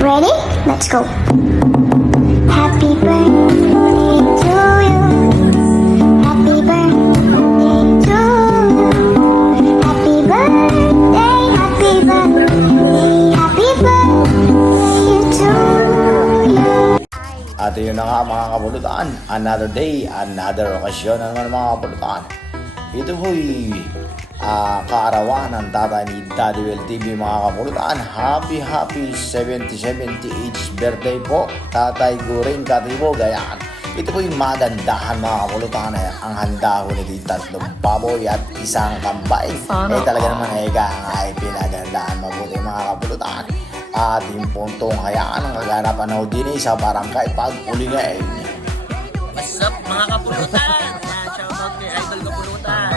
Ready? Let's go. Happy birthday to you. Happy birthday to you. Happy birthday, happy birthday, happy birthday to you. At yun na nga mga kapulutan, another day, another okasyon na naman mga kapulutan. Ito po'y kaarawan ng tatay ni Daddy Well TV mga kapulutan. Happy 70th birthday po Tatay Guring Katibog. Ayan, ito po'y magandahan mga kapulutan. Ang handa ko nito tatlong baboy at isang kambay. Talaga naman ay pinagandahan mabuti mga kapulutan. At yung puntong hayaan ang kaganapan na din sa barangay Pagpulingan. What's up mga kapulutan? Shoutout kay Idol Kapulutan.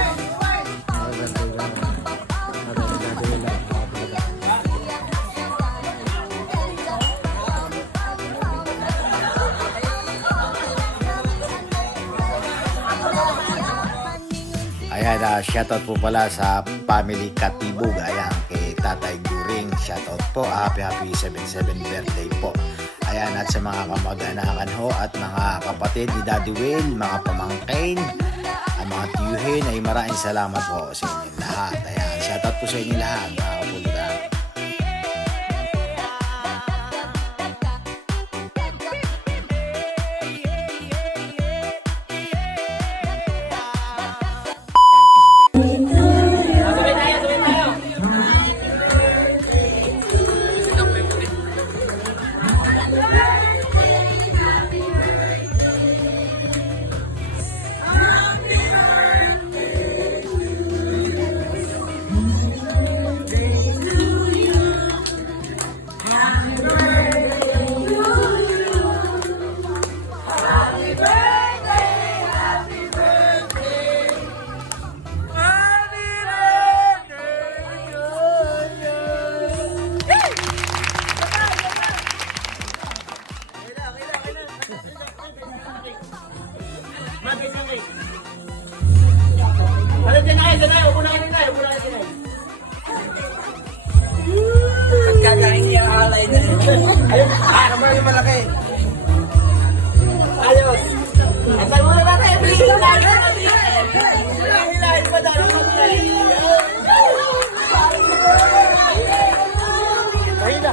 Ayan, shoutout po pala sa family Katibog. Ayan, kay Tatay Guring. Shoutout po. Happy 77th birthday po. Ayan, at sa mga kamag-anakan ho at mga kapatid ni Daddy Will, mga pamangkin, ang mga tiyuhin, ay maraming salamat po sa inyong lahat. Ayan, shoutout po sa inyong lahat, mga kapulutan. Kakain niya ang alay na yun. Ayun, kamay yung malaki. Ayos. Atay mo na natin. Bilihin natin. Bilihin pa dahil kami. Ayun na.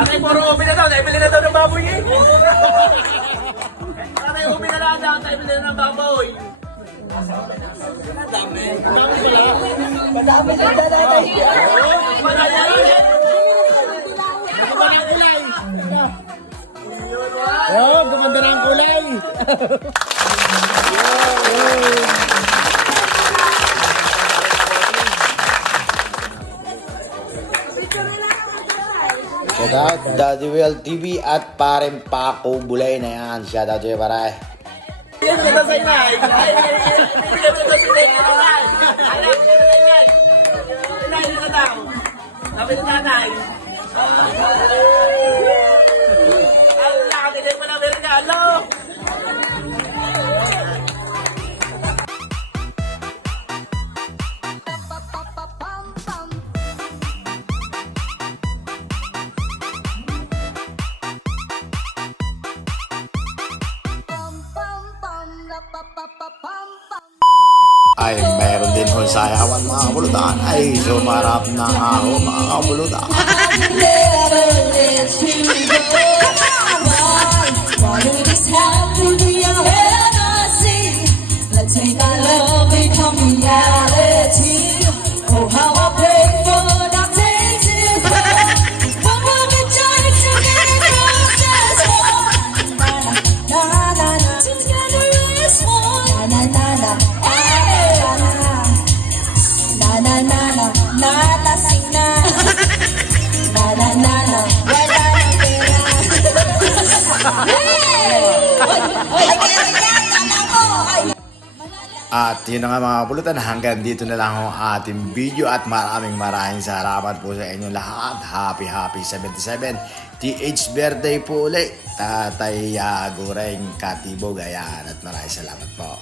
Akay, puro ubi na daw. Naibili na daw ng baboy eh. Akay, ubi na lang daw. Naibili na ng baboy. Madami. Madami na daw. Madami na rin. Gumanda na ang kulay. Oh, gumanda na ang kulay. Shoutout Daddy Well TV at Pareng Paco Bulay na yan. Shoutout sa'yo paray. Yan kita sa inay. Inay na daw. Sabi na nanay. Allah, hindi mo na regalo. Ay, meron din ho sa yawan mga kapulutan. Ay, sumarap na nga ho mga kapulutan. Let's make our love become reality. Oh, how I pray for that day to come. When we'll be joined together as one. Na na na na, together as one. Na na na na, hey. At yun na nga mga kapulutan, hanggang dito na lang ang ating video at maraming salamat po sa inyong lahat. Happy 77 TH birthday po ulit, Tatay Gureng Katibo Gayaan, at maraming salamat po.